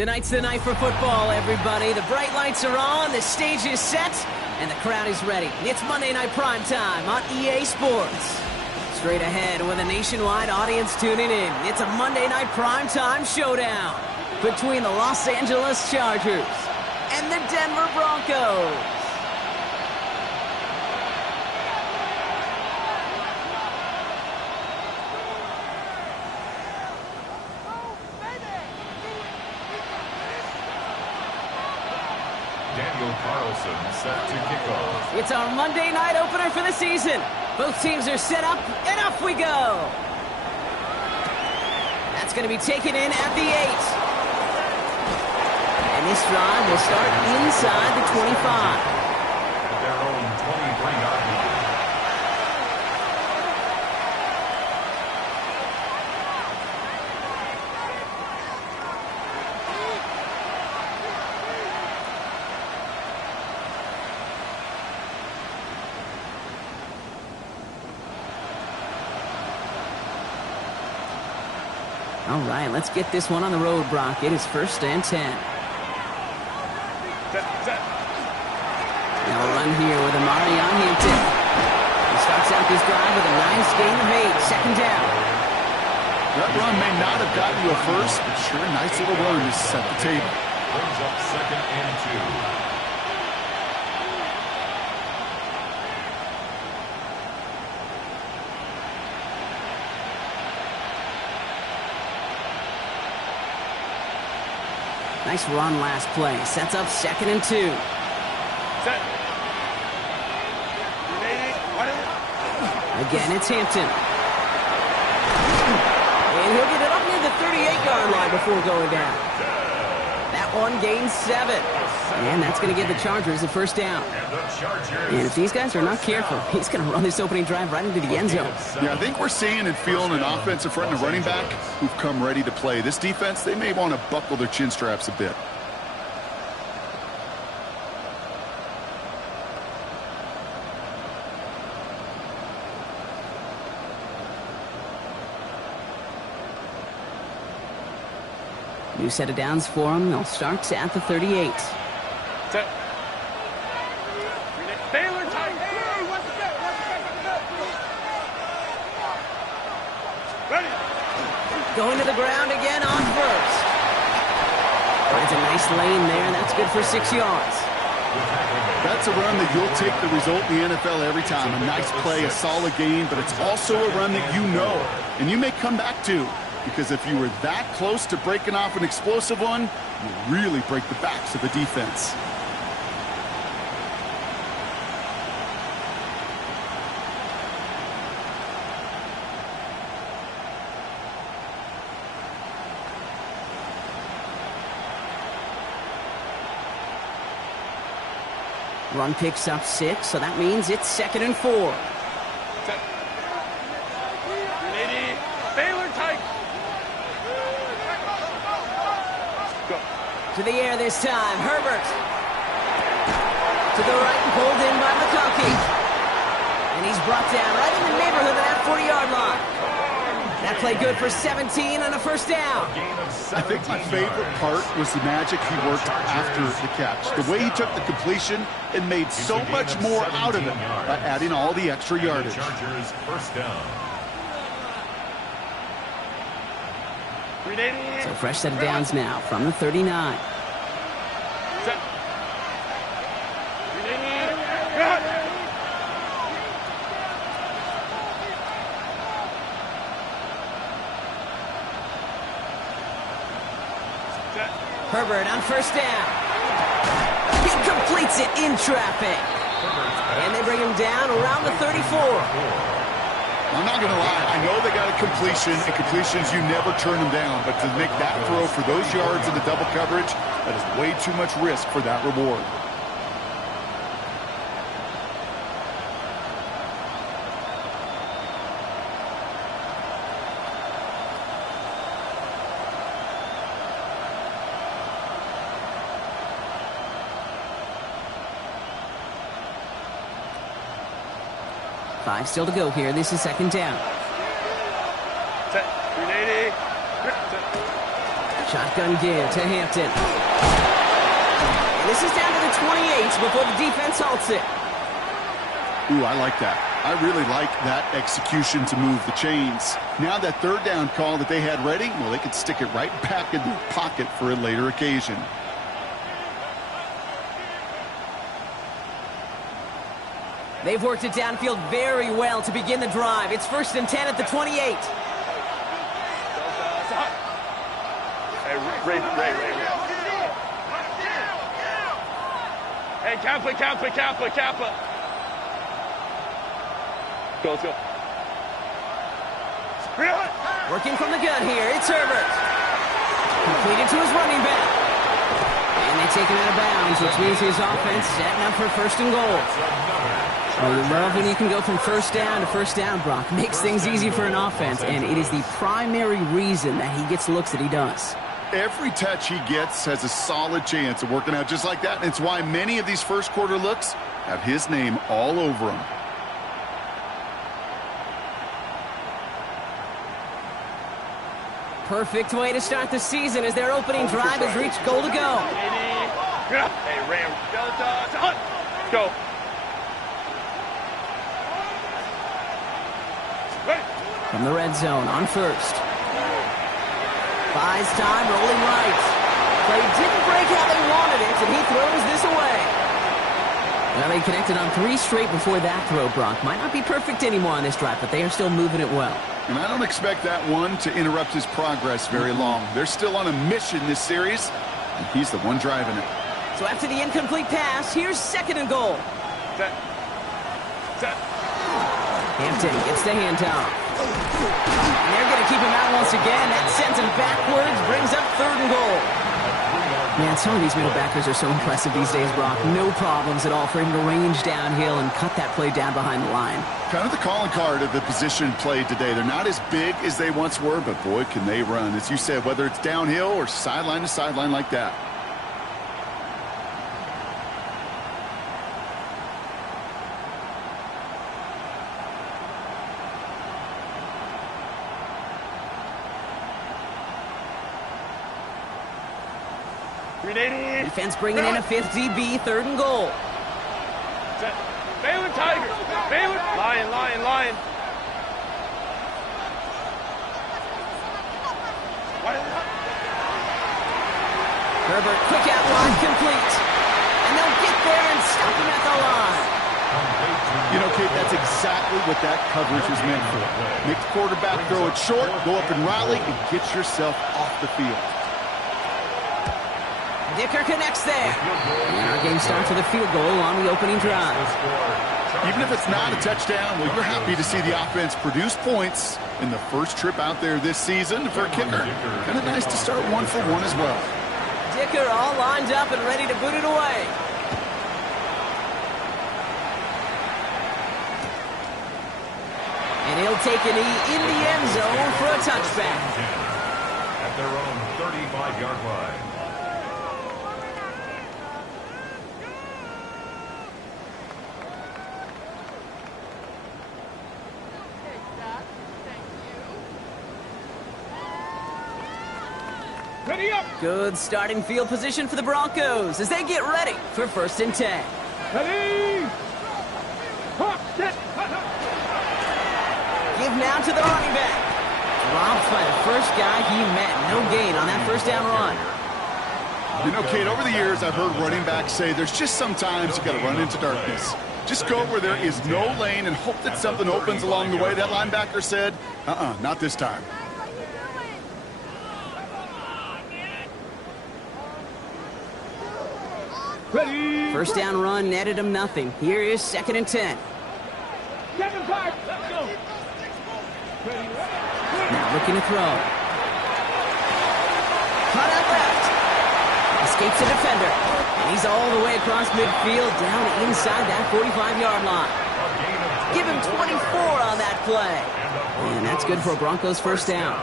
Tonight's the night for football, everybody. The bright lights are on, the stage is set, and the crowd is ready. It's Monday Night Primetime on EA Sports. Straight ahead with a nationwide audience tuning in, it's a Monday Night Primetime showdown between the Los Angeles Chargers and the Denver Broncos. Set to kick off. It's our Monday night opener for the season. Both teams are set up, and off we go. That's going to be taken in at the 8. And this drive will start inside the 25. Their own 23-yard line. All right, let's get this one on the road, Brock. It is 1st and 10. Now a run here with Amari on Hampton. He starts out this drive with a nice gain of 8. Second down. That run may not have gotten you a first, but sure, nice little run to set the table. Brings up 2nd and 2. Nice run last play. Sets up 2nd and 2. Set. Again, it's Hampton. And he'll get it up near the 38-yard line before going down. That one gains 7. And that's going to give the Chargers the first down. And if these guys are not careful, he's going to run this opening drive right into the end zone. Yeah, I think we're seeing and feeling an offensive front and a running back who've come ready to play. This defense, they may want to buckle their chin straps a bit. New set of downs for them. They'll start at the 38. Set. Baylor tight. Ready. Going to the ground again on first. Finds a nice lane there. That's good for 6 yards. That's a run that you'll take the result in the NFL every time. A nice play, a solid gain, but it's also a run that you know and you may come back to. Because if you were that close to breaking off an explosive one, you really break the backs of the defense. Run picks up 6, so that means it's 2nd and 4. Baylor tight. To the air this time, Herbert. To the right and pulled in by McConkey. And he's brought down right in the neighborhood of that 40-yard line. That play good for 17 and a first down. I think my favorite part was the magic he worked after the catch. The way he took the completion and made so much more out of it by adding all the extra yardage. Chargers first down. So fresh set of downs now from the 39. Set. Herbert on first down. He completes it in traffic. And they bring him down around the 34. I'm not going to lie. I know they got a completion, and completions, you never turn them down. But to make that throw for those yards in the double coverage, that is way too much risk for that reward. Five still to go here. This is second down. Set. 380. Shotgun give to Hampton. And this is down to the 28 before the defense halts it. Ooh, I like that. I really like that execution to move the chains. Now that third down call that they had ready, well, they could stick it right back in their pocket for a later occasion. They've worked it downfield very well to begin the drive. It's 1st and 10 at the 28. Hey, Ray. Hey, Kappa. Go, let's go. Working from the gun here, it's Herbert. Completed to his running back. And they take him out of bounds, which means his offense setting up for 1st and goal. Well, you love when you can go from first down to first down, Brock. Makes things easy for an offense, and it is the primary reason that he gets looks that he does. Every touch he gets has a solid chance of working out just like that. And it's why many of these first quarter looks have his name all over them. Perfect way to start the season as their opening drive has reached goal to go. Hey, Ram. Go. From the red zone on 1st. Buys time, rolling right. Play didn't break how they wanted it, and he throws this away. Well, they connected on 3 straight before that throw, Brock. Might not be perfect anymore on this drive, but they are still moving it well. And I don't expect that one to interrupt his progress very long. They're still on a mission this series, and he's the one driving it. So after the incomplete pass, here's 2nd and goal. Set. Hampton gets the handoff. And they're going to keep him out once again. That sends him backwards, brings up 3rd and goal. Man, some of these middle backers are so impressive these days, Brock. No problems at all for him to range downhill and cut that play down behind the line. Kind of the calling card of the position played today. They're not as big as they once were, but boy, can they run. As you said, whether it's downhill or sideline to sideline like that. Defense bringing in a 5th DB, 3rd and goal. Set. Baylor Tigers. Baylor. Lion. Herbert, quick out line, complete. And they'll get there and stop him at the line. You know, Kate, that's exactly what that coverage was meant for. Make the quarterback throw it short, go up and rally, and get yourself off the field. Dicker connects there. And our game starts with a field goal on the opening drive. Even if it's not a touchdown, well, you're happy to see the offense produce points in the first trip out there this season for a kicker. Kind of nice to start 1 for 1 as well. Dicker all lined up and ready to boot it away. And he'll take a knee in the end zone for a touchback. At their own 35-yard line. Ready up. Good starting field position for the Broncos as they get ready for 1st and 10. Ready. Give now to the running back. Dropped by the first guy he met. No gain on that 1st down run. You know, Kate, over the years, I've heard running backs say there's just sometimes you got to run into darkness. Just go where there is no lane and hope that something opens along the way. That linebacker said, not this time. Ready. 1st down run netted him nothing. Here is 2nd and 10. Kevin Park. Let's go. Now looking to throw. Cut out left. Escapes the defender. And he's all the way across midfield down inside that 45-yard line. Give him 24 on that play. And that's good for a Broncos 1st down.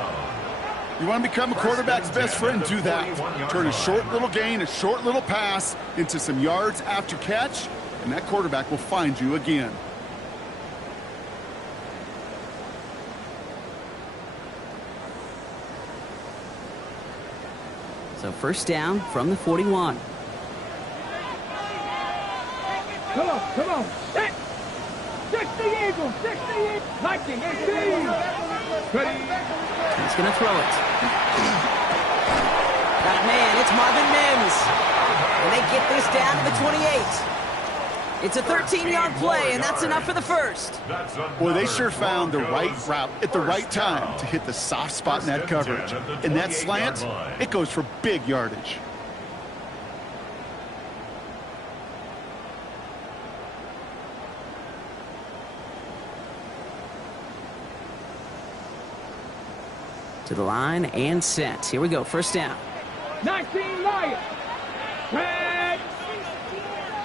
You want to become a quarterback's best friend, do that. Turn a short little gain, a short little pass into some yards after catch, and that quarterback will find you again. So first down from the 41. Come on, come on. 60 Eagles, 60 Eagles. 19, 18. Ready. He's going to throw it. Got a man, it's Marvin Mims. And they get this down to the 28. It's a 13-yard play, and that's enough for the first. Boy, they sure found the right route at the right time to hit the soft spot in that coverage. And that slant, it goes for big yardage. To the line and set. Here we go, first down. 19 Lions. 10.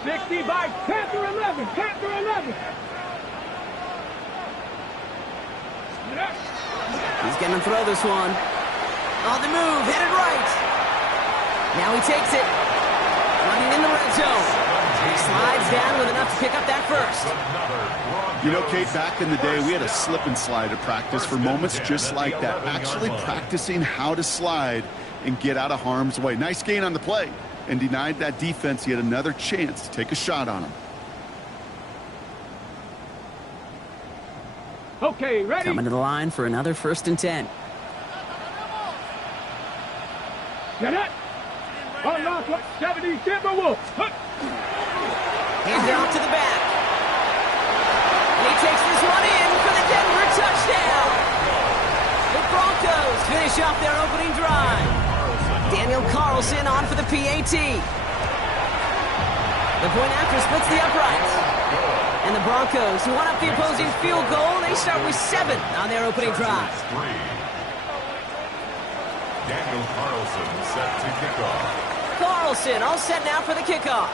60 by Panther 11. Panther 11. He's going to throw this one. On the move, headed right. Now he takes it. Running in the red zone. He slides down with enough to pick up that first. You know, Kate, back in the day, we had a slip and slide at practice for moments just like that. Actually practicing how to slide and get out of harm's way. Nice gain on the play. And denied that defense yet another chance to take a shot on him. Okay, ready. Coming to the line for another 1st and 10. Get it. Unlock 70 Timberwolves. Hand off to the back. And he takes this one in for the Denver touchdown. The Broncos finish off their opening drive. Daniel Carlson on for the PAT. The point after splits the uprights. And the Broncos, who won up the opposing field goal, they start with 7 on their opening drive. Daniel Carlson set to kick off. Carlson all set now for the kickoff.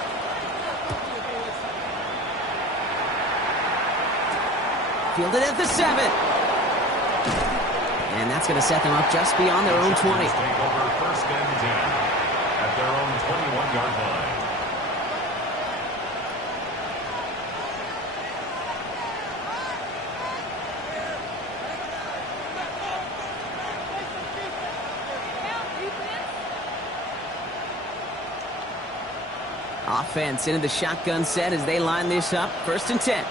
Fielded at the 7. And that's going to set them up just beyond their own 20. Take over 1st and 10 at their own 21-yard line. Offense into the shotgun set as they line this up. 1st and 10.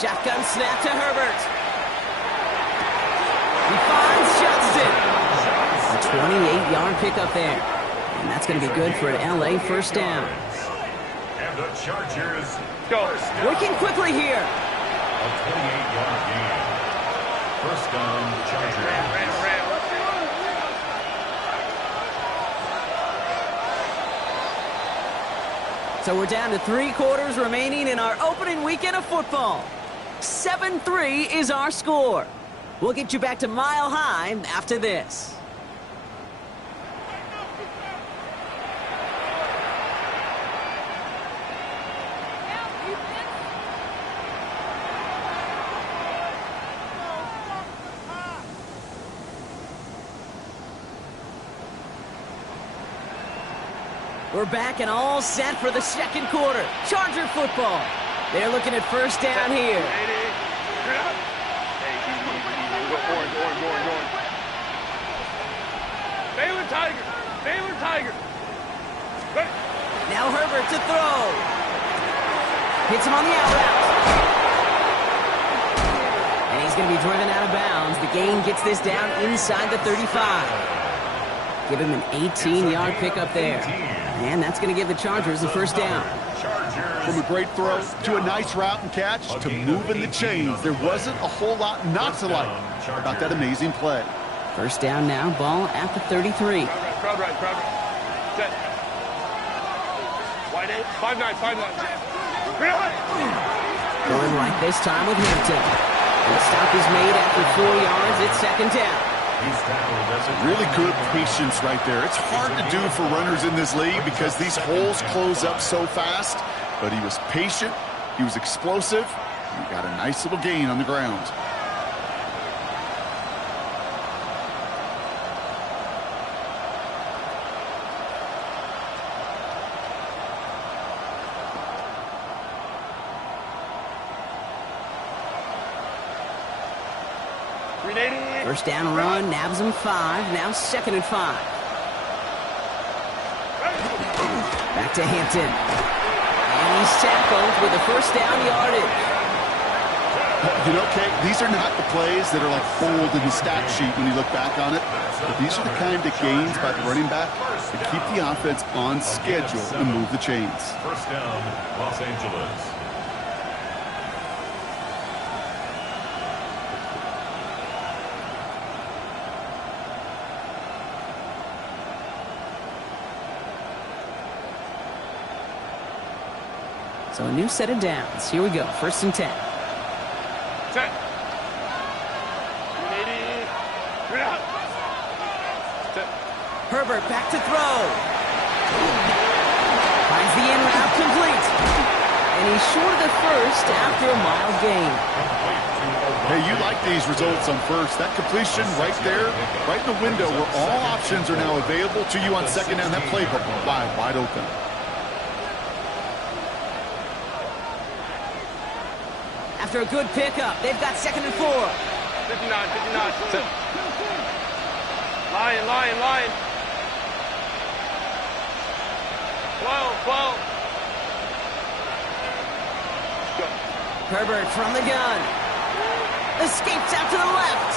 Shotgun snap to Herbert. He finds Johnston. A 28-yard pickup there. And that's going to be good for an LA first down. And the Chargers Working quickly here. a 28-yard gain. First down, Chargers. So we're down to 3 quarters remaining in our opening weekend of football. 7-3 is our score. We'll get you back to Mile High after this. We're back and all set for the 2nd quarter. Charger football. They're looking at first down here. Baylor Tiger. Baylor Tiger. Now Herbert to throw. Hits him on the out route. And he's going to be driven out of bounds. The gain gets this down inside the 35. Give him an 18-yard pickup there. And that's going to give the Chargers a first down. From a great throw to a nice route and catch to moving the chains. There wasn't a whole lot not to like about that amazing play. First down now, ball at the 33. Crowd right. Set. Wide eight. 5-9. Going right this time with Hampton. And the stop is made after 4 yards. It's 2nd down. Really good patience right there. It's hard to do for runners in this league because these holes close up so fast. But he was patient. He was explosive. He got a nice little gain on the ground. First down run, nabs him 5. Now 2nd and 5. Back to Hampton. And he's tackled with the first down yardage. You know, Kate, these are not the plays that are like bold in the stat sheet when you look back on it. But these are the kind of gains by the running back that keep the offense on schedule and move the chains. First down, Los Angeles. So a new set of downs. Here we go. 1st and 10. Set. Herbert back to throw. Finds the in route complete. And he's short of the first after a mild gain. Hey, you like these results on first. That completion right there, right in the window where all options are now available to you on 2nd down. That playbook wide open. After a good pickup, they've got 2nd and 4. 59. Lion. 12. Herbert from the gun. Escapes out to the left.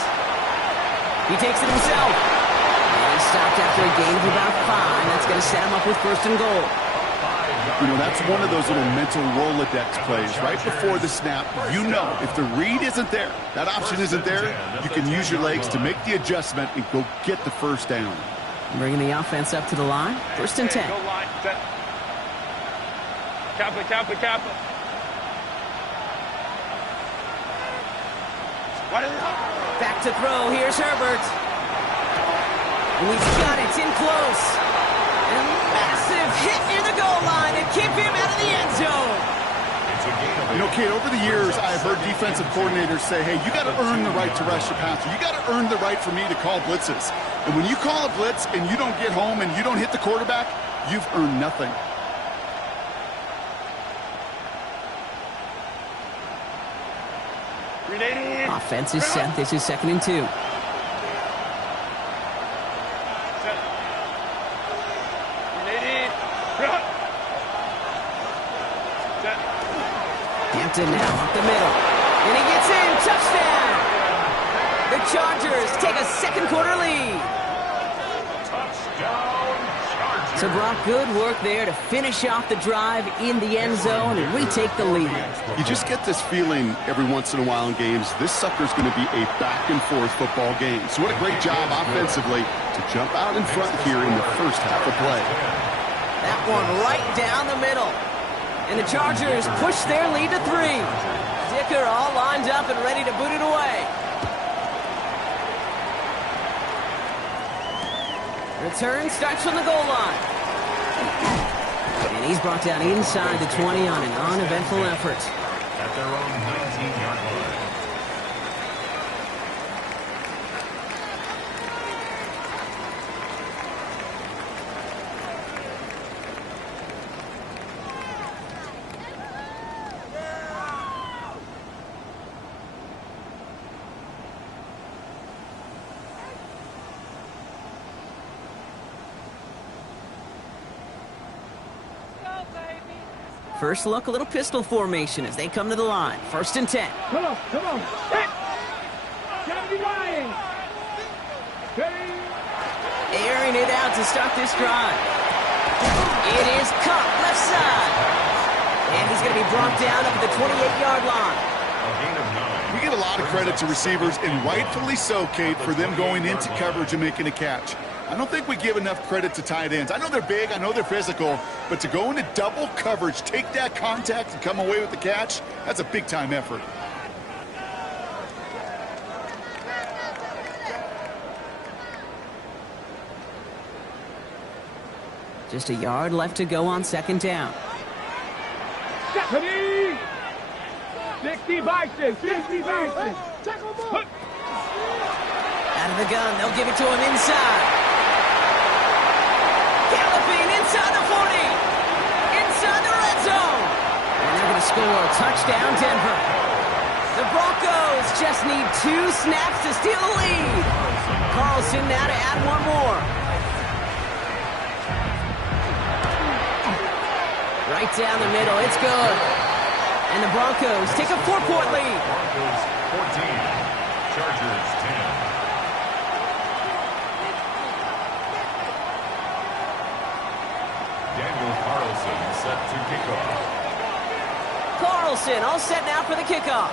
He takes it himself. And he's stopped after a gain of about 5. That's going to set him up with 1st and goal. You know, that's one of those little mental Rolodex plays. Right before the snap, you know if the read isn't there, that option isn't there, you can use your legs to make the adjustment and go get the first down. Bringing the offense up to the line. 1st and 10. Go line. Set. Kappa. Back to throw. Here's Herbert. And he's got it in close. And a massive hit near the goal line to keep him out of the end zone. You know, Kate, over the years, I've heard defensive coordinators say, hey, you got to earn the right to rush your passer. You got to earn the right for me to call blitzes. And when you call a blitz and you don't get home and you don't hit the quarterback, you've earned nothing. Offense is set. This is 2nd and 2. Hampton now up the middle. And he gets in. Touchdown! The Chargers take a 2nd quarter lead. Touchdown, Chargers. So, Brock, good work there to finish off the drive in the end zone and retake the lead. You just get this feeling every once in a while in games, this sucker's going to be a back-and-forth football game. So what a great job offensively to jump out in front here in the first half of play. That one right down the middle. And the Chargers push their lead to 3. Dicker all lined up and ready to boot it away. Return starts from the goal line. And he's brought down inside the 20 on an uneventful effort. At their own 19-yard line. First look, a little pistol formation as they come to the line. 1st and 10. Come on. Hit. Johnny Ryan. Airing it out to start this drive. It is Cup, left side. And he's going to be brought down up at the 28-yard line. A gain of 9. We give a lot of credit to receivers, and rightfully so, Kate, for them going into coverage and making a catch. I don't think we give enough credit to tight ends. I know they're big, I know they're physical, but to go into double coverage, take that contact and come away with the catch, that's a big-time effort. Just a yard left to go on 2nd down. 60 Bison. Out of the gun, they'll give it to him inside. Galloping inside the 40. Inside the red zone. And they're going to score. Touchdown, Denver. The the Broncos just need 2 snaps to steal the lead. Carlson now to add one more. Right down the middle, it's good. And the Broncos take a 4-point lead. Broncos 14, Chargers 10. Daniel Carlson set to kickoff. Carlson all set now for the kickoff.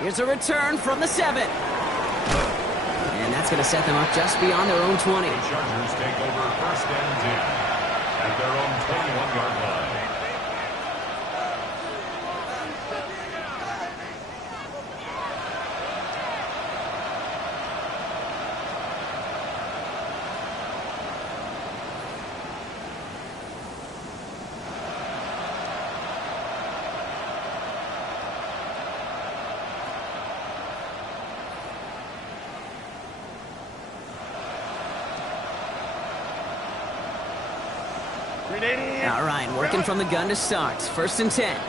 Here's a return from the 7. And that's going to set them up just beyond their own 20. The Chargers take over 1st and 10 at their own 21-yard line. All right, working from the gun to start. 1st and 10.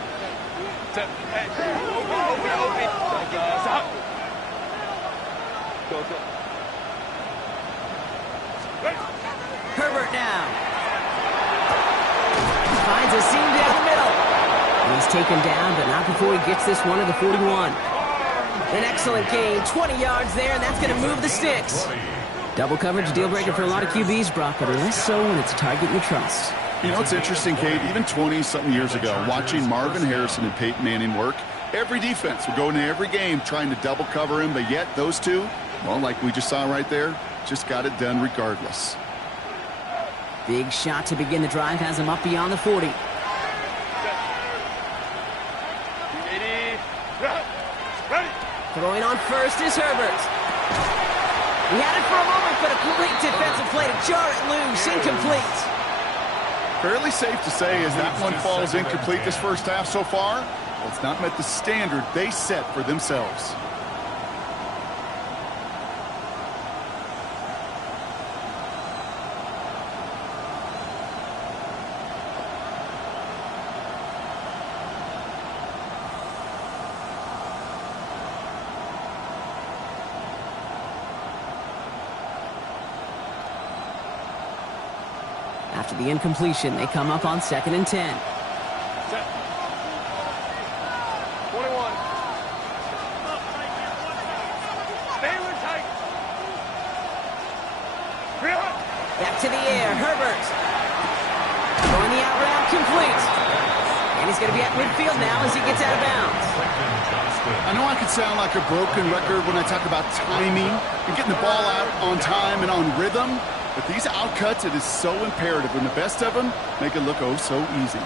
Herbert now. Finds a seam down the middle. And he's taken down, but not before he gets this one to the 41. An excellent gain. 20 yards there, and that's going to move the sticks. Double coverage, deal breaker for a lot of QBs, Brock, but less so when it's a target you trust. You know, it's interesting, Kate, even 20-something years ago, watching Marvin Harrison and Peyton Manning work, every defense would go into every game trying to double cover him, but yet those two, well, like we just saw right there, just got it done regardless. Big shot to begin the drive has him up beyond the 40. Throwing on first is Herbert. He had it for a moment, but a great defensive play to jar it loose. Incomplete. Fairly safe to say as that one falls incomplete this first half so far, well, it's not met the standard they set for themselves. After the incompletion, they come up on 2nd and 10. Set. 21. Stay with tight. Back to the air, Herbert. Throwing the out route complete. And he's going to be at midfield now as he gets out of bounds. I know I can sound like a broken record when I talk about timing and getting the ball out on time and on rhythm. But these outcuts, it is so imperative, and the best of them make it look oh so easy.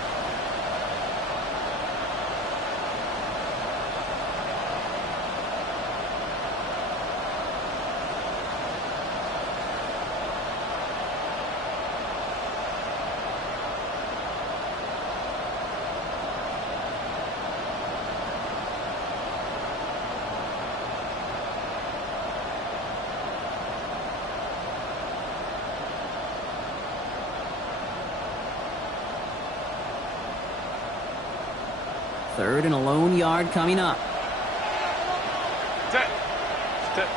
Third and a lone yard coming up. Set. Set.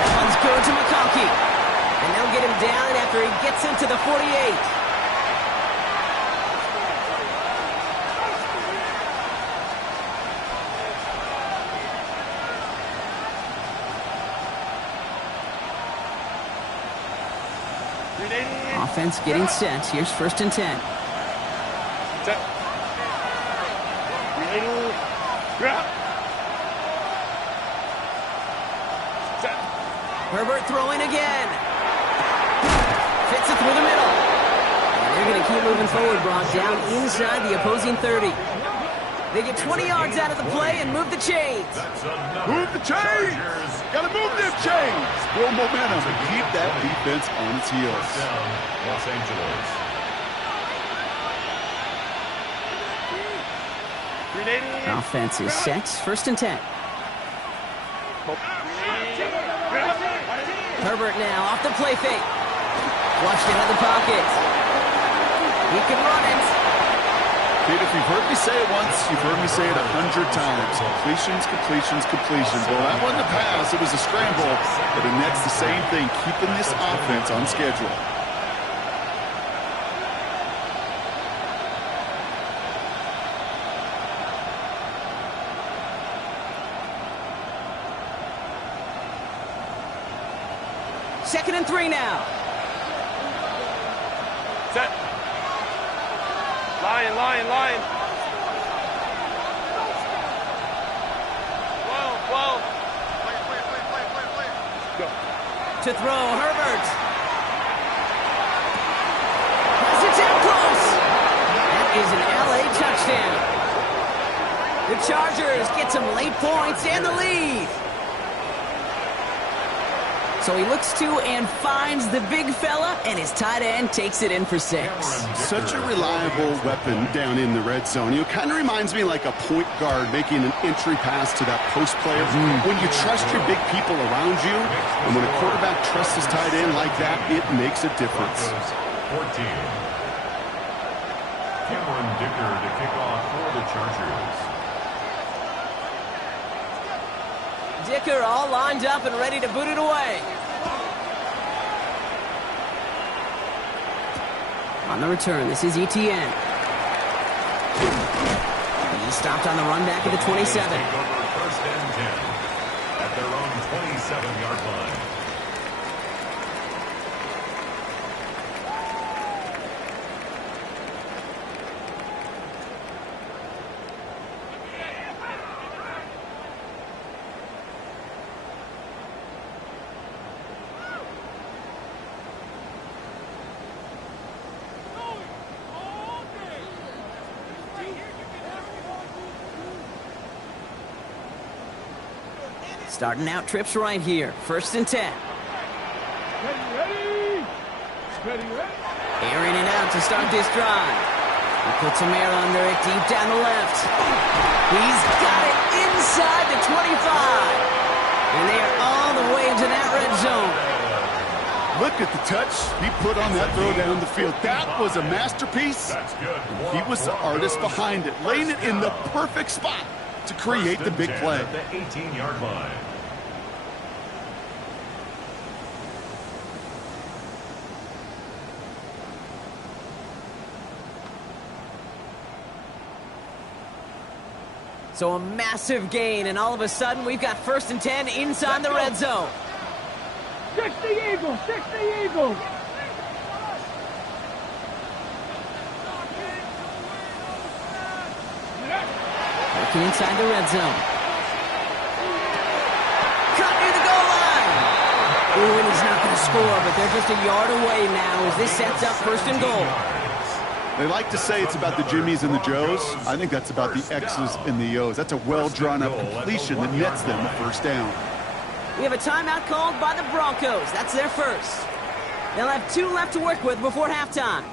That one's good to McConkey. And they'll get him down after he gets into the 48. Offense getting set. Here's 1st and 10. Set. Set. Herbert throwing again. Fits it through the middle. And they're going to keep moving forward, Brock, down inside the opposing 30. They get 20 yards out of the play and move the chains. Move the chains! Gotta move them chains! Build momentum and keep that defense on its heels. Los Angeles. Offense is set. 1st and 10. Herbert now off the play fake. Flushed into the pocket. He can run it. Kid, if you've heard me say it once, you've heard me say it 100 times. Completions, completions, completions. Well, that wasn't a pass. It was a scramble. But the Nets, the same thing, keeping this offense on schedule. Second and 3 now. Set. Lion. 12. Go. To throw, Herbert. Has it down close. That is an LA touchdown. The Chargers get some late points and the lead. So he looks to and finds the big fella, and his tight end takes it in for 6. Such a reliable weapon down in the red zone. It kind of reminds me like a point guard making an entry pass to that post player. When you trust your big people around you, and when a quarterback trusts his tight end like that, it makes a difference. 14. Cameron Dicker to kick off for the Chargers. Dicker all lined up and ready to boot it away. On the return, this is Etienne. He stopped on the run back at the 27. Take over first and 10 at their own 27-yard line. Starting out trips right here. First and 10. Ready. Airing it out to start this drive. He puts some air under it deep down the left. He's got it inside the 25. And they are all the way into that red zone. Look at the touch he put on that throw down the field. That was a masterpiece. That's good. He was the artist behind it, laying it in the perfect spot to create the big play. At the 18-yard line. So a massive gain, and all of a sudden we've got first and 10 inside the red zone. 60 Eagles. Working inside the red zone. Cut near the goal line. Ooh, and he's not going to score, but they're just a yard away now as this sets up first and goal. They like to say it's about the Jimmies and the Joes. I think that's about the X's and the O's. That's a well-drawn-up completion that nets them the first down. We have a timeout called by the Broncos. That's their first. They'll have 2 left to work with before halftime.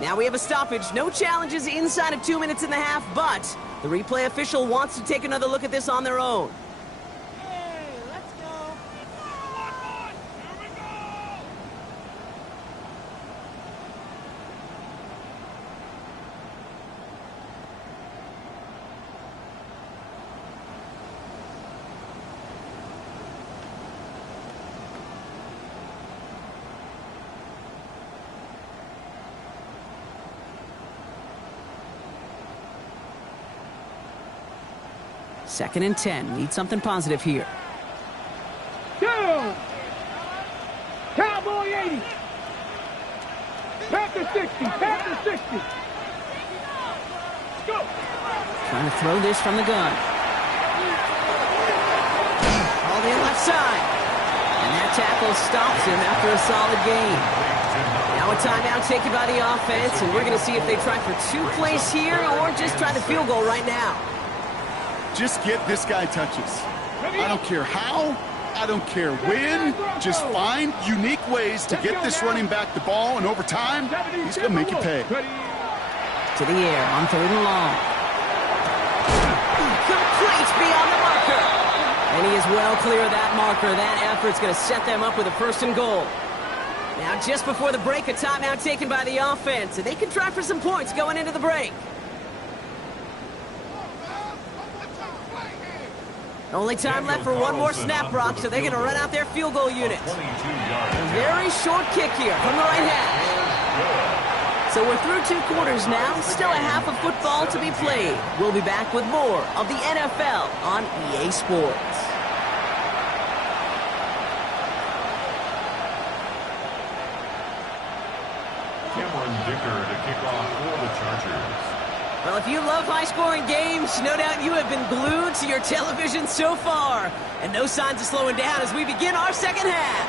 Now we have a stoppage. No challenges inside of 2 minutes and a half, but the replay official wants to take another look at this on their own. Second and 10. Need something positive here. 2. Cowboy 80. Panther 60. Go. Trying to throw this from the gun. All the left side. And that tackle stops him after a solid gain. Now a timeout taken by the offense, and we're going to see if they try for 2 plays here or just try the field goal right now. Just get this guy touches. I don't care how, I don't care when. Just find unique ways to get this running back the ball, and over time, he's going to make you pay. To the air on 3rd and long. Complete beyond the marker. And he is well clear of that marker. That effort's going to set them up with a first and goal. Now, just before the break, a timeout taken by the offense, and they can try for some points going into the break. Only time left for one more snap, Brock, so they're going to run out their field goal unit. A very short kick here from the right hash. So we're through 2 quarters now, still a half of football to be played. We'll be back with more of the NFL on EA Sports. To kick off for the Chargers. Well, if you love high-scoring games, no doubt you have been glued to your television so far. And no signs of slowing down as we begin our second half.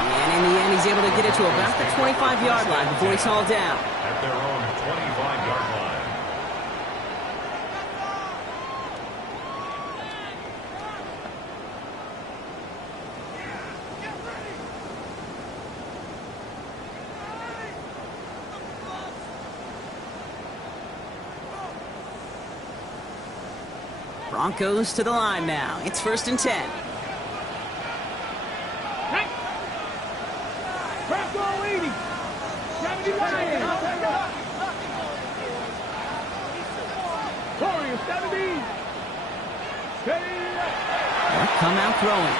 And in the end, he's able to get it to about the 25-yard line before he's hauled down. At their own 25-yard line. Broncos to the line now. It's 1st and 10. Bronco leading. 79. Warriors 70. Come out throwing.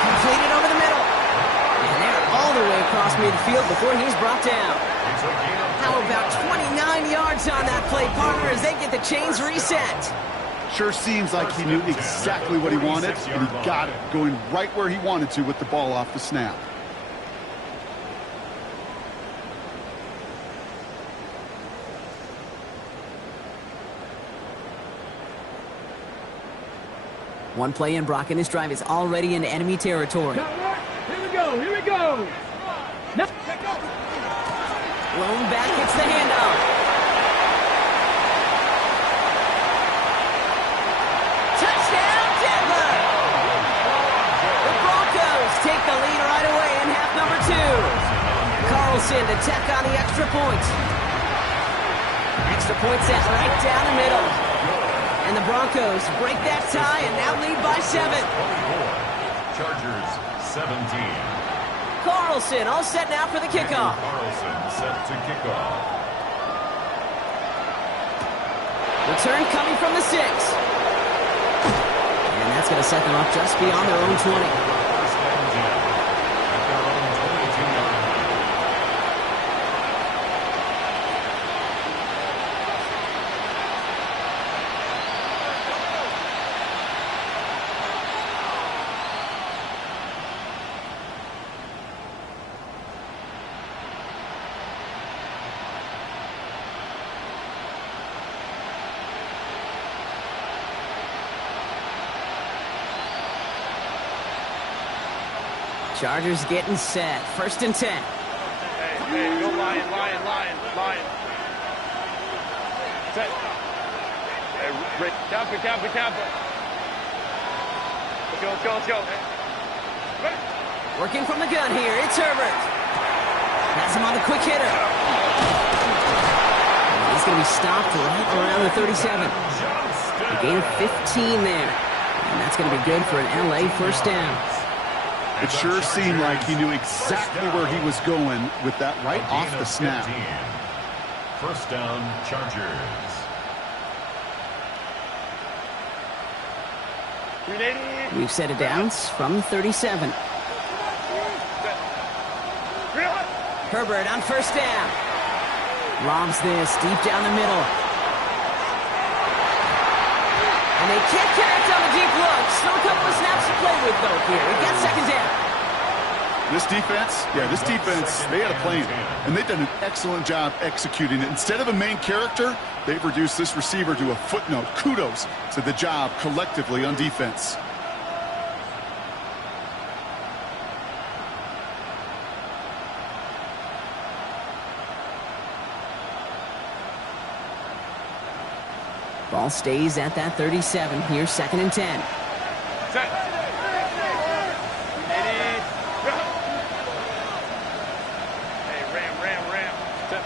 Completed over the middle. And they're all the way across midfield before he's brought down. How about 29 yards on that play, partner, as they get the chains reset? Sure seems like he knew exactly what he wanted, and he got it, going right where he wanted to with the ball off the snap. One play in, Brock, and this drive is already in enemy territory. Here we go, here we go. No. Blown back, hits the handoff. Touchdown, Denver! The Broncos take the lead right away in half number 2. Carlson to tack on the extra point. Extra point set right down the middle. And the Broncos break that tie and now lead by 7. Chargers 17. Carlson all set now for the kickoff. Carlson set to kick off. Return coming from the 6. And that's going to set them up just beyond their own 20. First and 10. At their own 22-yard line. Chargers getting set. 1st and 10. Hey, go Lion. Set. Hey, Kappa. Let's go. Working from the gun here. It's Herbert. Has him on the quick hitter. He's going to be stopped right around the 37. A gain of 15 there. And that's going to be good for an LA first down. It sure seemed like he knew exactly where he was going with that right off the snap. First down, Chargers. We've set it down from 37. Herbert on first down. Lobs this deep down the middle. And they can't connect on the deep look. Still a couple of snaps to play with, though, here. We got second down. This defense, they had a plan, and they've done an excellent job executing it. Instead of a main character, they've reduced this receiver to a footnote. Kudos to the job collectively on defense. Ball stays at that 37. Here's 2nd and 10. Set. Ram. Set.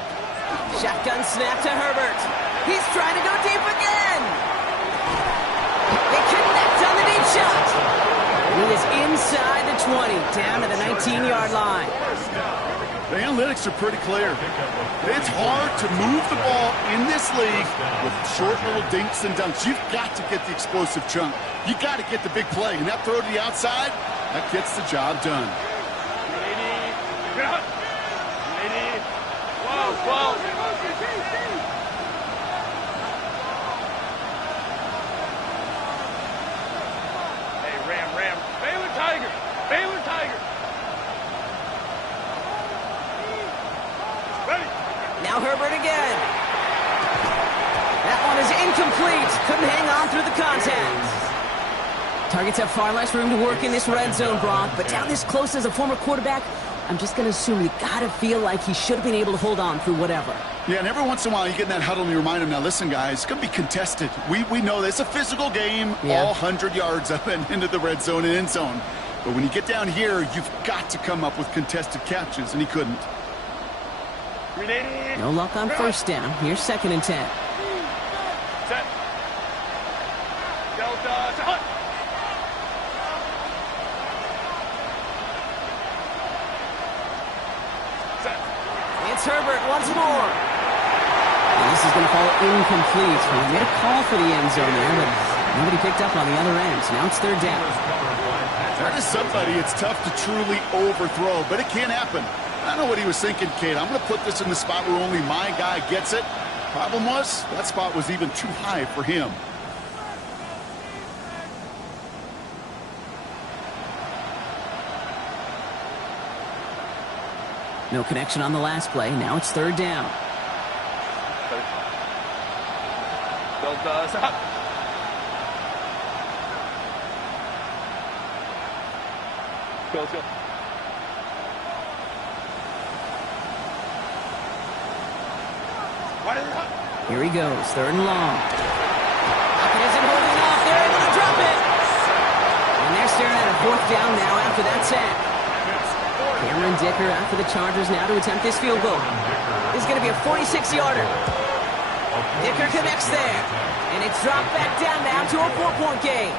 Shotgun snap to Herbert. He's trying to go deep again. They connect on the deep shot. And he inside the 20, down to the 19-yard line. The analytics are pretty clear. It's hard to move the ball in this league with short little dinks and dunks. You've got to get the explosive chunk. You got to get the big play. And that throw to the outside, that gets the job done. Hey, Ram. Baylor Tiger. Ready. Now Herbert again. That one is incomplete. Couldn't hang on through the contact. Targets have far less room to work in this red zone, Brock, but down this close as a former quarterback, I'm just going to assume you got to feel like he should have been able to hold on through whatever. Yeah, and every once in a while you get in that huddle and you remind him, now listen, guys, it's going to be contested. We know this. It's a physical game, all 100 yards up and into the red zone and end zone. But when you get down here, you've got to come up with contested catches, and he couldn't. No luck on first down. Here's 2nd and 10. Set. Delta. Set. It's Herbert once more. And this is going to fall incomplete. He made a call for the end zone there, but nobody picked up on the other end. So now it's 3rd down. That is somebody it's tough to truly overthrow, but it can happen. I know what he was thinking, Kate. I'm going to put this in the spot where only my guy gets it. Problem was, that spot was even too high for him. No connection on the last play. Now it's 3rd down. Delta. Set. Let's go. Here he goes, 3rd and long. Pocket isn't holding off. They're able to drop it. And they're staring at a 4th down now after that sack. Cameron Dicker out for the Chargers now to attempt this field goal. This is going to be a 46-yarder. Dicker connects there. And it's dropped back down now to a 4-point game.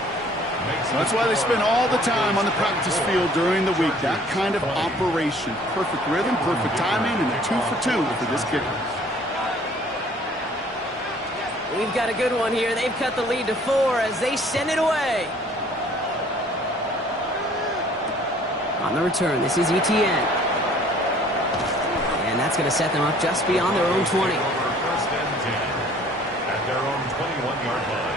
That's why they spend all the time on the practice field during the week. That kind of operation. Perfect rhythm, perfect timing, and a 2 for 2 for this kicker. We've got a good one here. They've cut the lead to 4 as they send it away. On the return, this is ETN. And that's going to set them up just beyond their own 20. 1st and 10 at their own 21-yard line.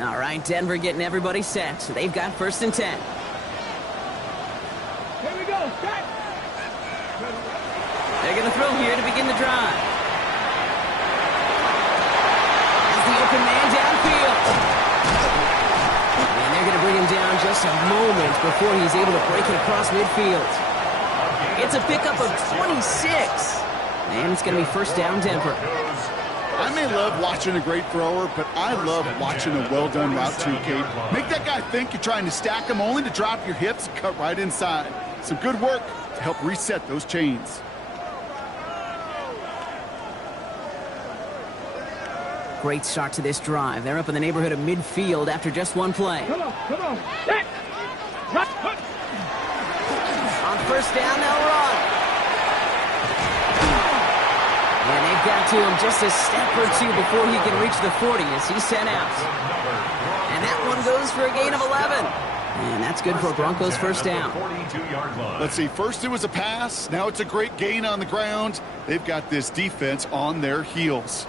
All right, Denver getting everybody set. So they've got 1st and 10. Here we go. Set. They're going to throw here to begin the drive. As the open man downfield. And they're going to bring him down just a moment before he's able to break it across midfield. It's a pickup of 26. And it's going to be 1st down, Denver. I may love watching a great thrower, but I love watching a well-done route too, Kate. Make that guy think you're trying to stack him only to drop your hips and cut right inside. Some good work to help reset those chains. Great start to this drive. They're up in the neighborhood of midfield after just one play. Come on. Set. Run. On 1st down, they'll run. And they've got to him just a step or 2 before he can reach the 40 as he's sent out. And that one goes for a gain of 11. And that's good for Broncos' 1st down. Let's see, first it was a pass, now it's a great gain on the ground. They've got this defense on their heels.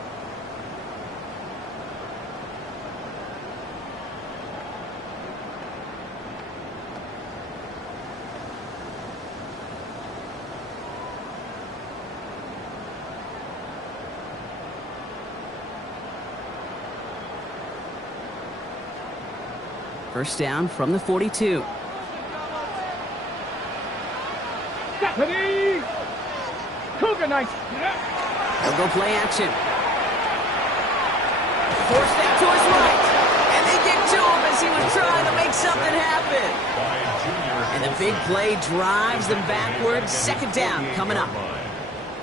First down from the 42. Stephanie! Cougar Knights! They'll go play action. Forced out to his right. And they get to him as he was trying to make something happen. That big play drives them backwards. Second down coming up.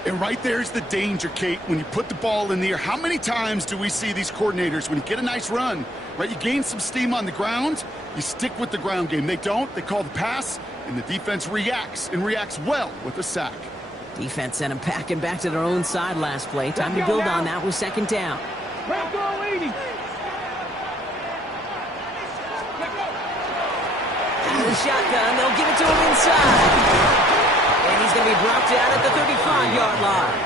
And right there's the danger, Kate. When you put the ball in the air, how many times do we see these coordinators, when you get a nice run, right, you gain some steam on the ground, you stick with the ground game. They don't. They call the pass, and the defense reacts, and reacts well with a sack. Defense sent them packing back to their own side last play. Time to build on that with second down. Bronco 80. Out of the shotgun, they'll give it to him inside. And he's going to be brought down at the 35-yard line.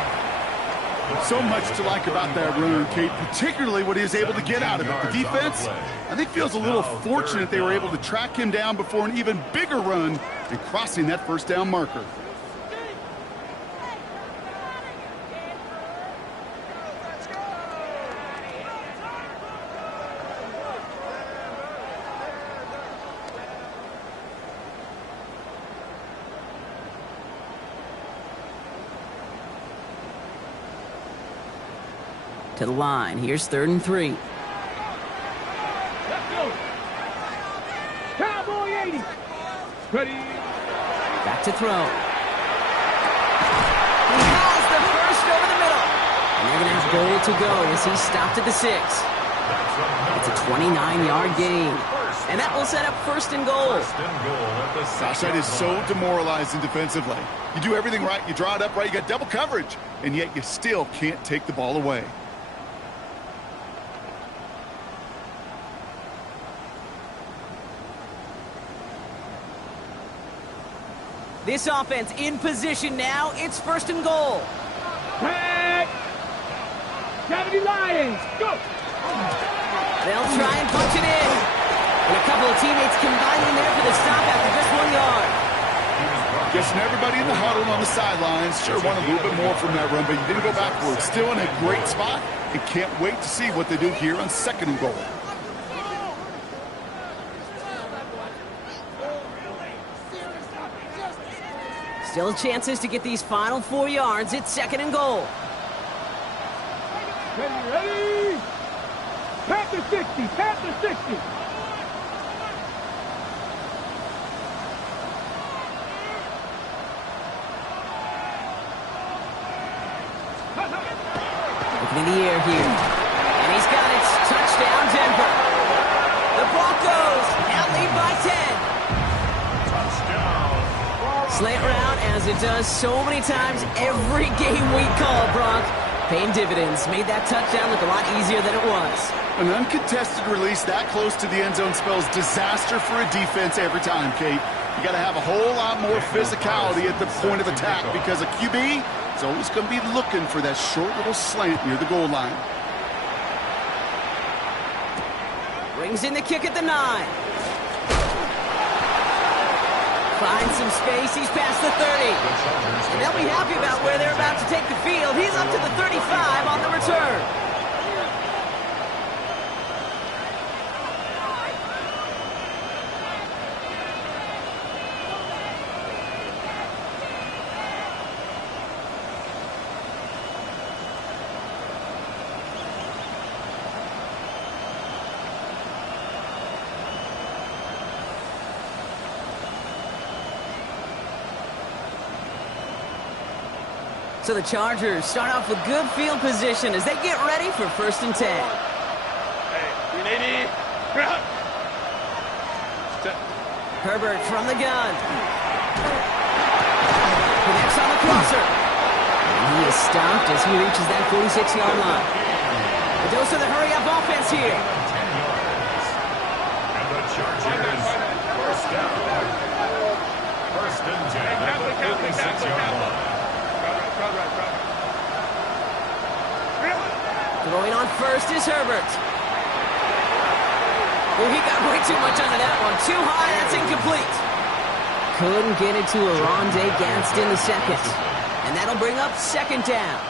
So much to like about that run, Kate, particularly what he was able to get out of it. The defense, I think, feels a little fortunate they were able to track him down before an even bigger run and crossing that first down marker. To the line. Here's 3rd and 3. Let's go. Cowboy 80. Ready. Back to throw. He has the first over the middle. And they're going to have goal to go as he stopped at the 6. It's a 29-yard gain. And that will set up 1st and goal. Gosh, that is so demoralizing defensively. You do everything right, you draw it up right, you got double coverage, and yet you still can't take the ball away. This offense in position now. It's 1st and goal. Tag. 70 Lions. Go. They'll try and punch it in. And a couple of teammates combining there for the stop after just 1 yard. Guessing everybody in the huddle on the sidelines sure wanted a little bit more from that run, but you didn't go backwards. Still in a great spot, and can't wait to see what they do here on 2nd and goal. Still chances to get these final 4 yards. It's 2nd and goal. Ready. Panther 60. Panther 60. Looking in the air here. And he's got it. Touchdown, Denver. The Broncos now lead by 10. Slant route, as it does so many times every game we call, Bronc. Paying dividends. Made that touchdown look a lot easier than it was. An uncontested release that close to the end zone spells disaster for a defense every time, Kate. You got to have a whole lot more physicality at the point of attack because a QB is always going to be looking for that short little slant near the goal line. Brings in the kick at the 9. Finds some space. He's past the 30. And they'll be happy about where they're about to take the field. He's up to the 35 on the return. So the Chargers start off with good field position as they get ready for 1st and 10. Hey, 380. Herbert from the gun. Connects on the crosser. And he is stopped as he reaches that 46-yard line. A dose of the hurry-up offense here. 10 yards. And the Chargers, 1st down. 1st and 10 at the 56-yard line. Throwing on 1st is Herbert. Oh, he got way too much onto that one. Too high, that's incomplete. Couldn't get it to Aronde Gadsden the 2nd. And that'll bring up 2nd down.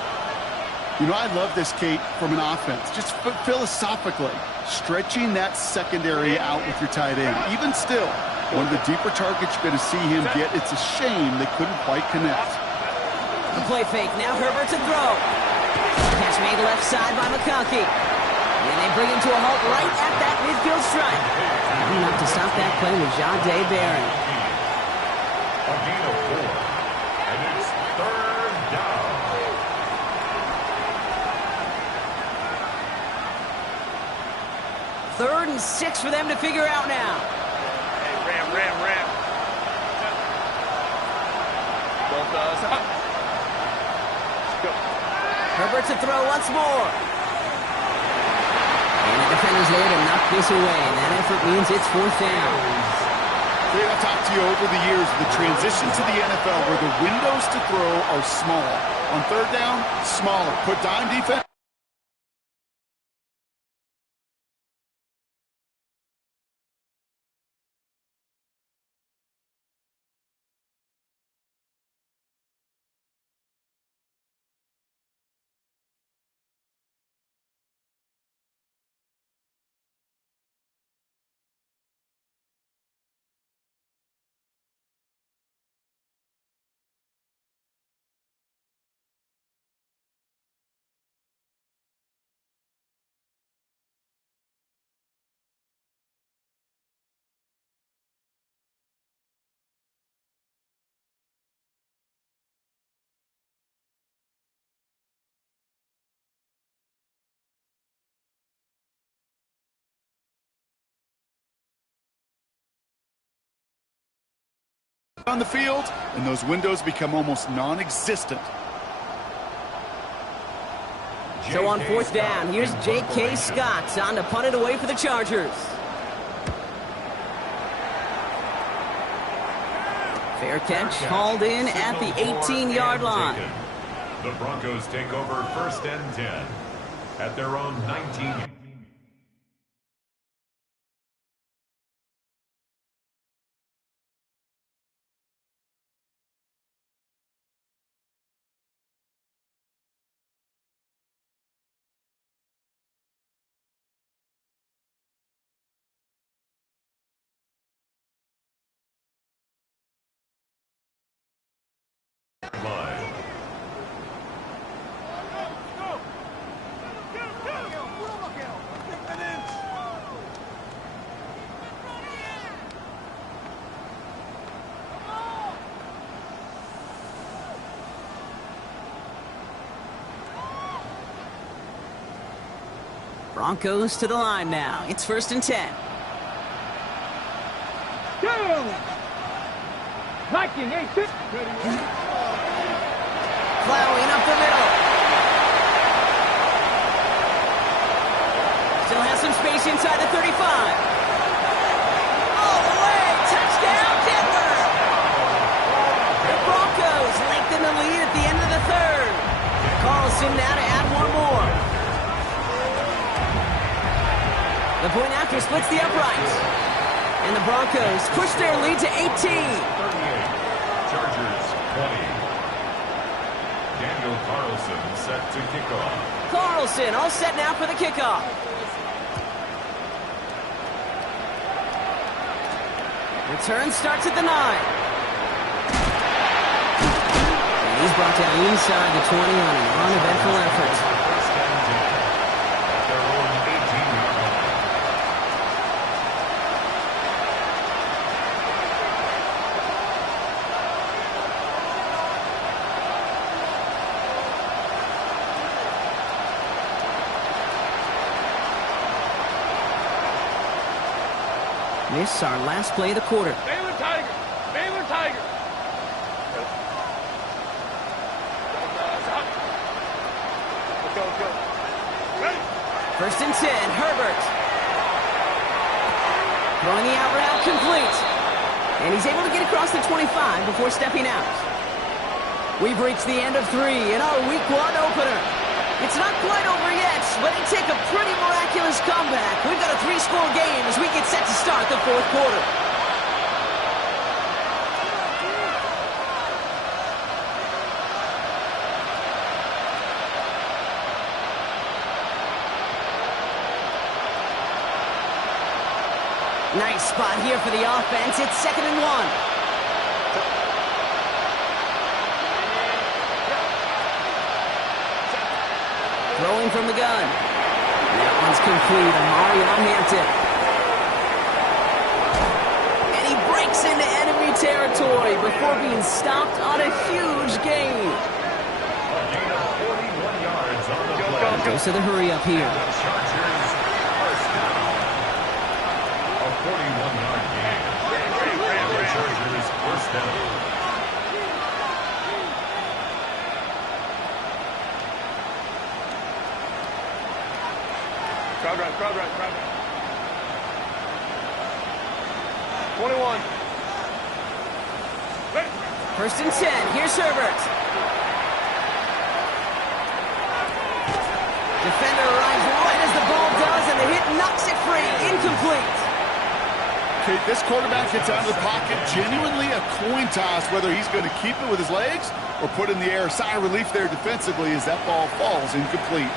You know, I love this, Kate, from an offense. Just philosophically, stretching that secondary out with your tight end. Even still, one of the deeper targets you're going to see him get. It's a shame they couldn't quite connect. The play fake, now Herbert to throw. Catch made left side by McConkey. And they bring him to a halt right at that midfield stripe. Enough to stop that play with Jahdae Barron. A gain of 4. And it's 3rd down. Third and 6 for them to figure out now. Hey, ram. Both us up. Go. Herbert to throw once more. And the defender's there to knock this away. And that effort means it's 4th down. Fred, I've talked to you over the years, the transition to the NFL where the windows to throw are small. On 3rd down, smaller. Put dime defense. On the field, and those windows become almost non-existent. So on 4th down, here's J.K. Scott on to punt it away for the Chargers. Fair catch, hauled in at the 18-yard line. The Broncos take over 1st and 10 at their own 19. Line. Broncos to the line now. It's 1st and 10. Down. Viking, 8-6. Plowing up the middle. Still has some space inside the 35. All the way. Touchdown, Denver. The Broncos lengthen the lead at the end of the 3rd. Carlson now to add one more. The point after splits the uprights. And the Broncos push their lead to 18. 38. Chargers 20. Daniel Carlson set to kick off. Carlson all set now for the kickoff. Return starts at the 9. And he's brought down inside the 20 on an uneventful effort. 1st and 10 at their own 18-yard line. This our last play of the quarter. Baylor Tiger. Baylor Tiger. Go. Ready? 1st and 10, Herbert. Throwing the out route complete. And he's able to get across the 25 before stepping out. We've reached the end of 3 in our Week 1 opener. It's not quite over yet, but it take a pretty miraculous comeback. We've got a 3-score game as we get set to start the 4th quarter. Nice spot here for the offense. It's 2nd and 1. Throwing from the gun. That one's complete. Amari on Hampton. And he breaks into enemy territory before being stopped on a huge gain. A gain of 41 yards on the play. Goes to the hurry up here. The Chargers first down. A 41-yard gain. The Chargers first down. Crowd run, crowd run, crowd run. 21. First and 10. Here's Herbert. Defender arrives right as the ball does, and the hit knocks it free. Incomplete. Okay, this quarterback gets out of the pocket. Genuinely a coin toss whether he's going to keep it with his legs or put in the air. Sigh of relief there defensively as that ball falls incomplete.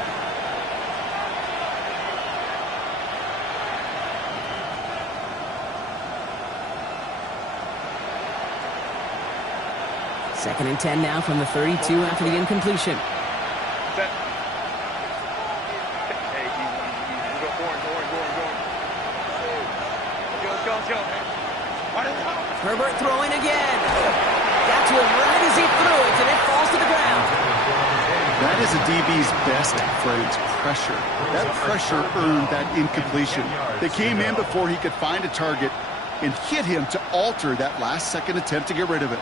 Second and 10 now from the 32 after the incompletion. Set. Hey, easy. Go forward. Let's go. Herbert throwing again. Got to him right as he threw it, and it falls to the ground. That is a DB's best phrase, pressure. That pressure earned that incompletion. They came in before he could find a target and hit him to alter that last-second attempt to get rid of it.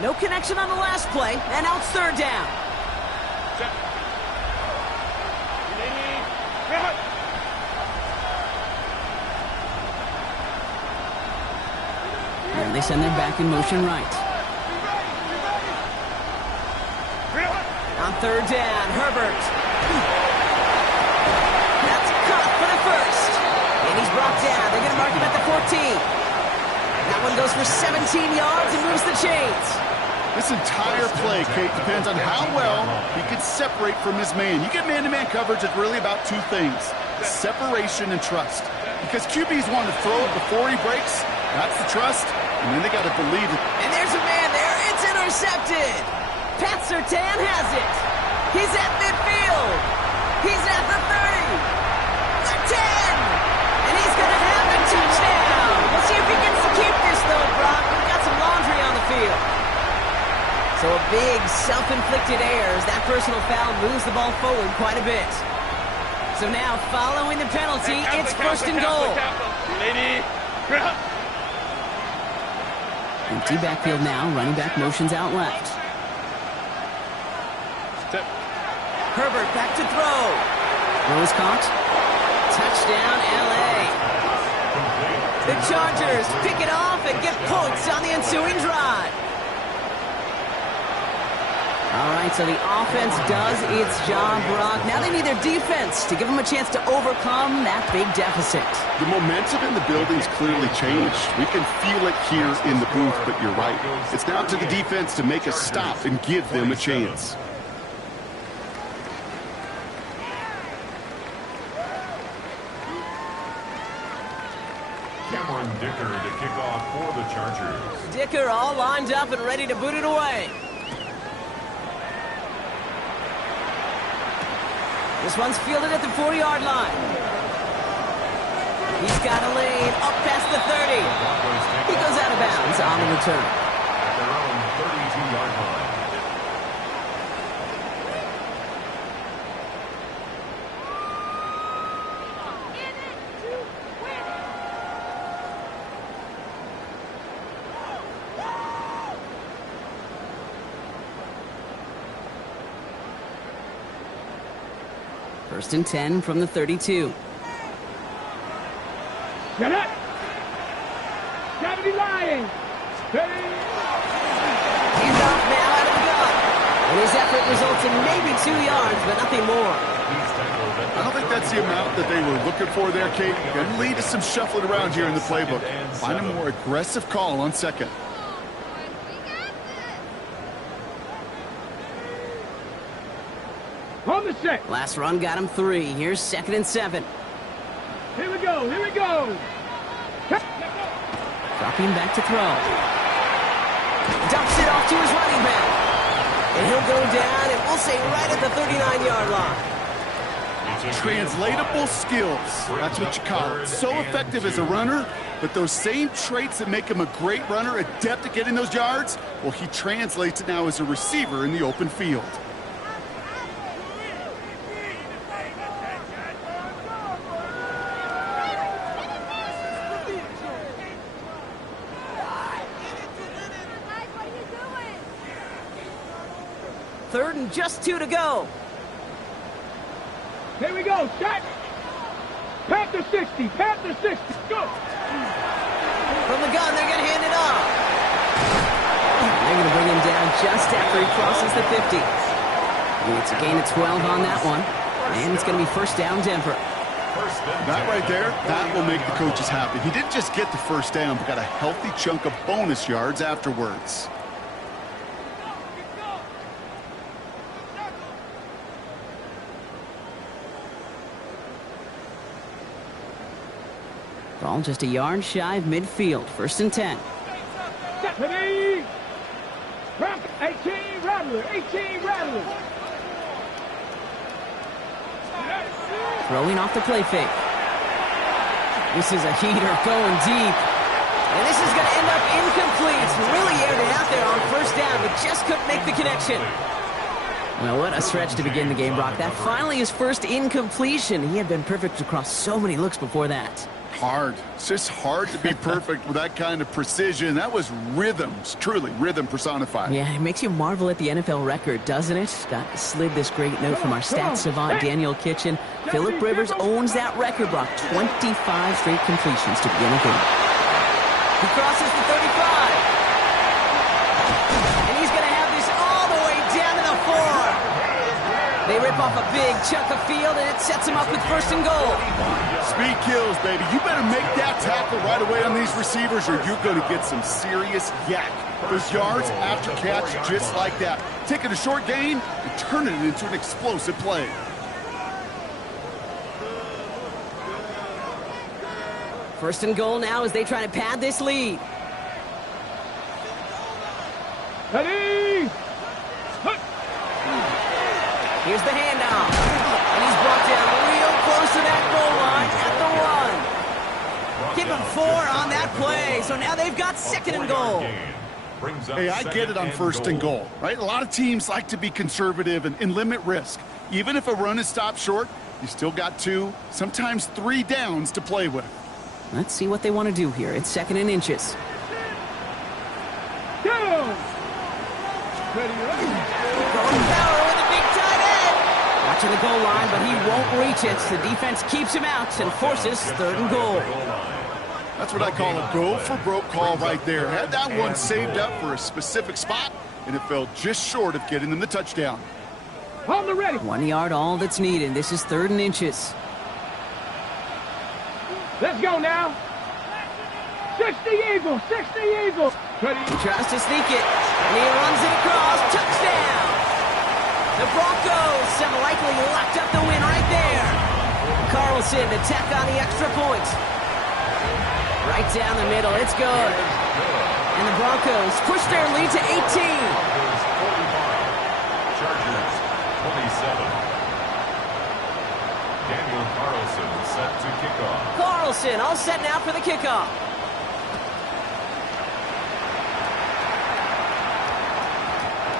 No connection on the last play, and now it's third down. Set. And they send their back in motion right. On third down, Herbert. That's caught for the first. And he's brought down. They're going to mark him at the 14. That one goes for 17 yards and moves the chains. This entire play, Kate, depends on how well he can separate from his man. You get man-to-man coverage, it's really about two things, separation and trust. Because QBs want to throw it before he breaks. That's the trust, and then they got to believe it. And there's a man there. It's intercepted. Pat Surtain has it. He's at midfield. He's at the 30. The 10. And he's going to have a touchdown. We'll see if he gets to keep this, though, Brock. We've got some laundry on the field. So a big self-inflicted error as that personal foul moves the ball forward quite a bit. So now, following the penalty, it's first and goal. Empty backfield now, running back motions out left. Herbert back to throw. Throw is caught. Touchdown, LA. The Chargers pick it off and get points on the ensuing drive. All right, so the offense does its job, Brock. Now they need their defense to give them a chance to overcome that big deficit. The momentum in the building's clearly changed. We can feel it here in the booth, but you're right. It's down to the defense to make a stop and give them a chance. Cameron Dicker to kick off for the Chargers. Dicker all lined up and ready to boot it away. This one's fielded at the 40-yard line. He's got a lane up past the 30. He goes out of bounds on the return. At their own 32-yard line. First and 10 from the 32. Get up! Gotta be lying! Steady! He's off now out of the gun. And his effort results in maybe 2 yards, but nothing more. I don't think that's the amount that they were looking for there, Kate. Going to lead to some shuffling around here in the playbook. Find a more aggressive call on second. On the set! Last run got him 3. Here's second and 7. Here we go! Here we go! Dropping back to throw. Dumps it off to his running back. And he'll go down, and we'll say right at the 39-yard line. Translatable skills. That's what you call it. So effective as a runner, but those same traits that make him a great runner, adept at getting those yards, well, he translates it now as a receiver in the open field. Third and just 2 to go. Here we go, shot. Panther 60, Panther 60, go. From the gun, they're going to hand it off. They're going to bring him down just after he crosses the 50. It's a gain of 12 on that one. And it's going to be first down, Denver. That right there, that will make the coaches happy. He didn't just get the first down, but got a healthy chunk of bonus yards afterwards. Ball just a yard shy of midfield. First and 10. Deputy! 18 Rattler, 18 Rattler. Throwing off the play fake. This is a heater going deep. And this is going to end up incomplete. Really aired it out there on first down, but just couldn't make the connection. Well, what a stretch to begin the game, Brock. That finally his first incompletion. He had been perfect across so many looks before that. Hard. It's just hard to be perfect with that kind of precision. That was rhythms, truly rhythm personified. Yeah, it makes you marvel at the NFL record, doesn't it? Got slid this great note from our stats savant, Daniel Kitchen. Phillip Rivers owns that record, Brock. 25 straight completions to begin a game. He crosses the 35. And he's going to have this all the way down to the 4. They rip off a big chunk of field, and it sets him up with first and goal. Speed kills, baby. You better make that tackle right away on these receivers, or you're going to get some serious yak. Those yards after catch just like that. Taking a short gain and turning it into an explosive play. First and goal now as they try to pad this lead. Ready? Here's the handoff. And he's brought down real close to that goal line at the 1. Give him 4 on that play. So now they've got second and goal. Hey, I get it on first and goal, right? A lot of teams like to be conservative and limit risk. Even if a run is stopped short, you still got 2, sometimes 3 downs to play with. Let's see what they want to do here. It's second and inches. Go! Going power with a big tight end. Watching the goal line, but he won't reach it. The defense keeps him out and forces third and goal. That's what I call a go-for-broke call right there. Had that one saved up for a specific spot, and it fell just short of getting them the touchdown. On the ready. 1 yard, all that's needed. This is third and inches. Let's go now. 60 Eagles, 60 Eagles. Ready? He tries to sneak it, and he runs it across. Touchdown! The Broncos have likely locked up the win right there. Carlson to tack on the extra point. Right down the middle, it's good. And the Broncos push their lead to 18. Chargers 27. Daniel Carlson set to kick off. Carlson all set now for the kickoff.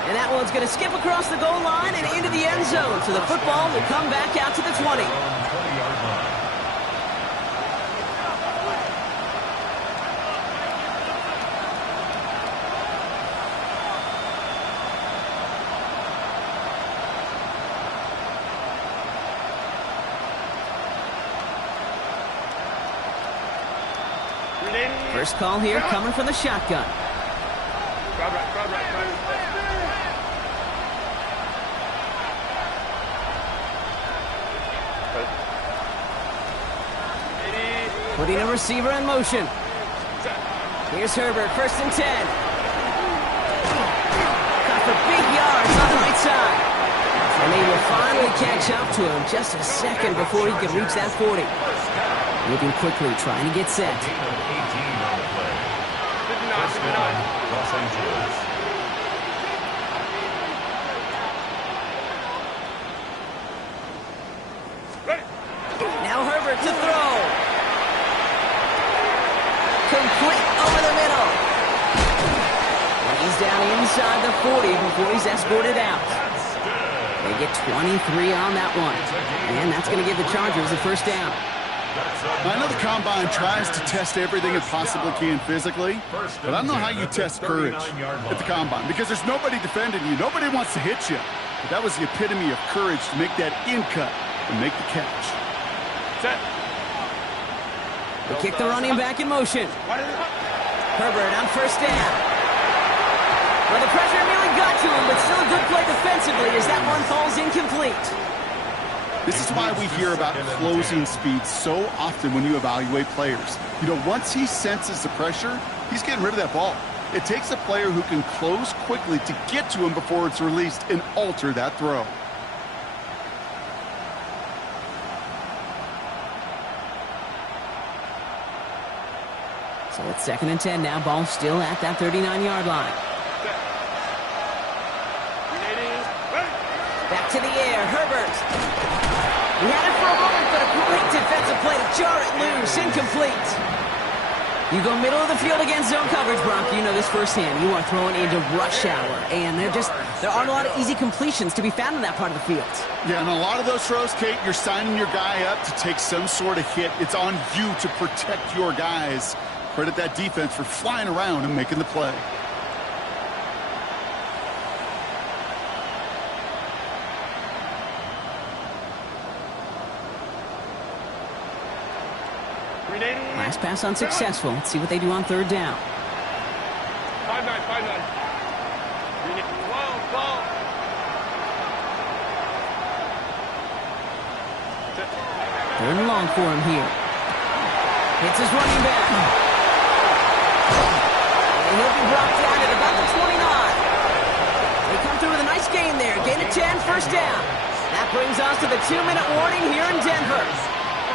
And that one's going to skip across the goal line and into the end zone. So the football will come back out to the 20. 20-yard line. First call here coming from the shotgun. Putting a receiver in motion. Here's Herbert, first and 10. Got for big yards on the right side. And they will finally catch up to him just a second before he can reach that 40. Moving quickly, trying to get set. 18 on the play. First down, Los Angeles. Now Herbert to throw. Complete over the middle. And he's down inside the 40 before he's escorted out. They get 23 on that one. And that's going to give the Chargers a first down. I know the Combine tries to test everything it possibly can physically, but I don't know how you test courage at the Combine because there's nobody defending you. Nobody wants to hit you. But that was the epitome of courage to make that in cut and make the catch. Set. They kick the running back in motion. Herbert on first down. Well, the pressure nearly got to him, but still a good play defensively as that one falls incomplete. This is why we hear about closing speed so often when you evaluate players. You know, once he senses the pressure, he's getting rid of that ball. It takes a player who can close quickly to get to him before it's released and alter that throw. So it's 2nd and 10 now. Ball still at that 39-yard line. Back to the air. Herbert. He had it for a moment, but a great defensive play to jar it loose. Incomplete. You go middle of the field against zone coverage, Bronco. You know this firsthand. You are throwing into rush hour, and there aren't a lot of easy completions to be found in that part of the field. Yeah, and a lot of those throws, Kate, you're signing your guy up to take some sort of hit. It's on you to protect your guys. Credit that defense for flying around and making the play. Last pass unsuccessful. Let's see what they do on 3rd down. 5-9, 5-9. 12. Third and long for him here. Hits his running back. And he'll be brought down at about the 29. They come through with a nice gain there. Gain of 10, first down. That brings us to the 2-minute warning here in Denver.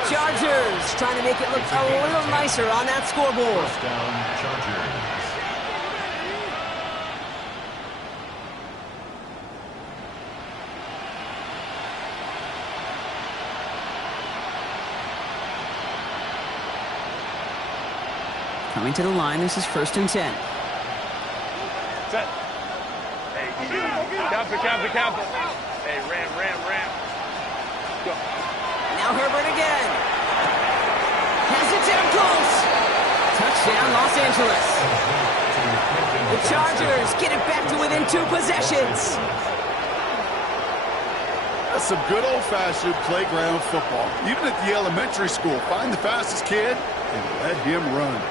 Chargers trying to make it look a little nicer on that scoreboard. First down, Chargers. Coming to the line, this is 1st and 10. Set. Hey, counter. Hey, ram. Go. Now Herbert again. Has it down close. Touchdown, Los Angeles. The Chargers get it back to within 2 possessions. That's some good old-fashioned playground football. Even at the elementary school, find the fastest kid and let him run.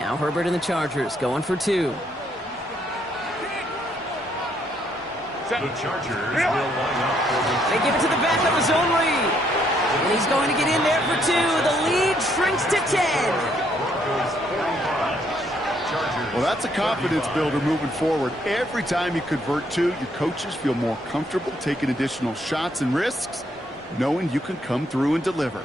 Now Herbert and the Chargers going for 2. The Chargers will line up for the... They give it to the back of his own read. And he's going to get in there for 2. The lead shrinks to 10. Well, that's a confidence builder moving forward. Every time you convert 2, your coaches feel more comfortable taking additional shots and risks, knowing you can come through and deliver.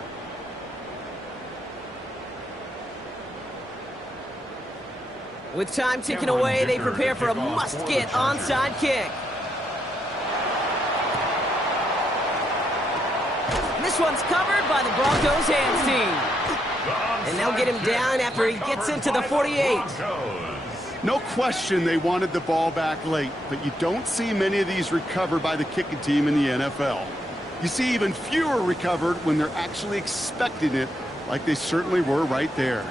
With time ticking away, they prepare for a must-get onside kick. This one's covered by the Broncos hands team. And they'll get him down after he gets into the 48. No question they wanted the ball back late, but you don't see many of these recovered by the kicking team in the NFL. You see even fewer recovered when they're actually expecting it, like they certainly were right there.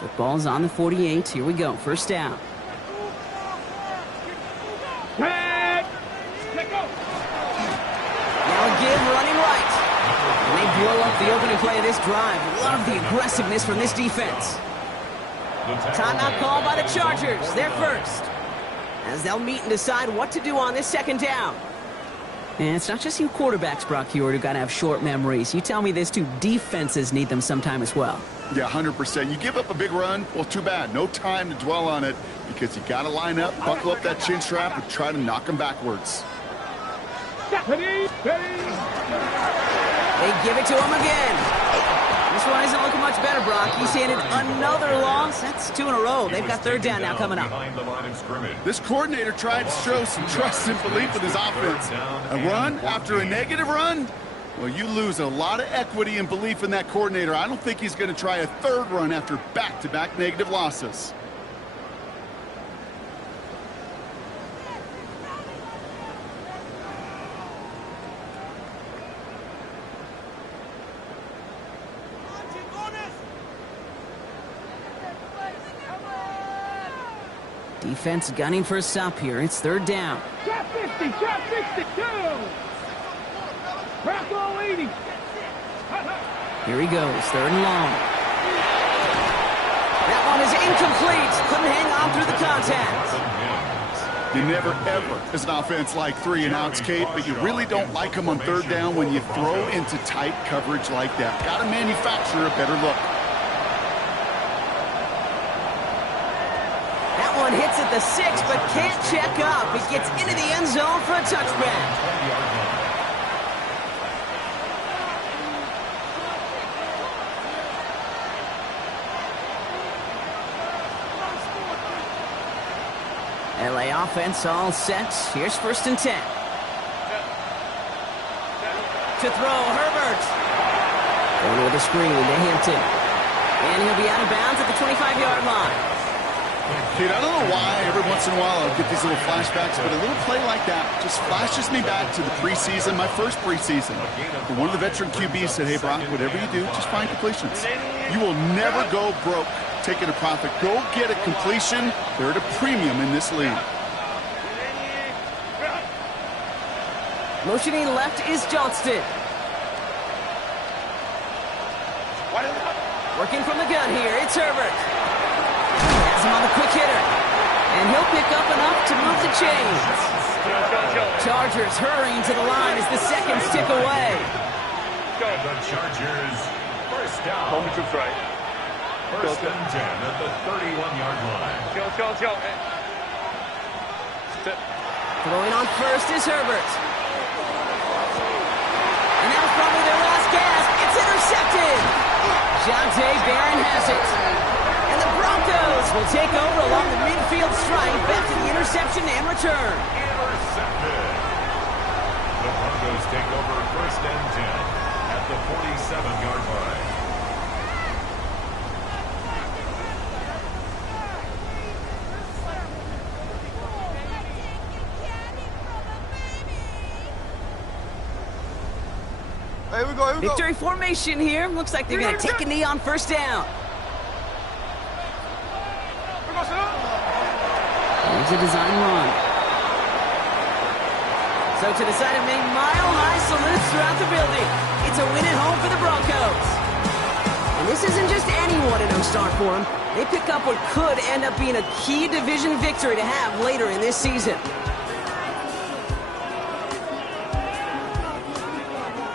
The ball's on the 48. Here we go. First down. Tag! Let go! Now again, running right. And they blow up the opening play of this drive. Love the aggressiveness from this defense. Timeout call by the Chargers. They're first. As they'll meet and decide what to do on this 2nd down. And it's not just you quarterbacks, Brock Hewitt, who got to have short memories. You tell me this too, defenses need them sometime as well. Yeah, 100%. You give up a big run, well, too bad. No time to dwell on it because you got to line up, buckle up that chin strap, and try to knock them backwards. Ready, ready. They give it to him again. This one isn't looking much better, Brock. He's handed another loss. That's 2 in a row. They've got third down now coming up. This coordinator tried to show some trust and belief in his offense. A run after a negative run? Well, you lose a lot of equity and belief in that coordinator. I don't think he's going to try a third run after back-to-back negative losses. Defense gunning for a stop here. It's third down. Shot 50, shot 62. Rocco 80. Here he goes, third and long. That one is incomplete. Couldn't hang on through the contact. You never, ever, as an offense, like 3 and outs, Kate, but you really don't like them on third down when you throw into tight coverage like that. Got to manufacture a better look. That one hits at the 6, but can't check up. It gets into the end zone for a touchback. LA offense all set. Here's first and 10. To throw, Herbert. Going with a screen to Hampton. And he'll be out of bounds at the 25-yard line. Kate, I don't know why every once in a while I'll get these little flashbacks, but a little play like that just flashes me back to the preseason, my first preseason. And one of the veteran QBs said, hey, Brock, whatever you do, just find completions. You will never go broke taking a profit. Go get a completion. They're at a premium in this league. Motioning left is Johnston. Working from the gun here, it's Herbert. Has him on the quick hitter. And he'll pick up enough to move the chains. Chargers hurrying to the line as the seconds tick away. The Chargers, first down. Home troops right. First and 10 at the 31-yard line. Go. Throwing on first is Herbert. And that was probably their last gasp. It's intercepted. Jonte Barron has it. And the Broncos will take over along the midfield stripe after the interception and return. Intercepted. The Broncos take over first and 10 at the 47-yard line. Here we go. Victory formation here. Looks like they're going to take a knee on first down. Here's a design run. So to the side of many mile-high salutes throughout the building. It's a win at home for the Broncos. And this isn't just anyone in no start for them. They pick up what could end up being a key division victory to have later in this season.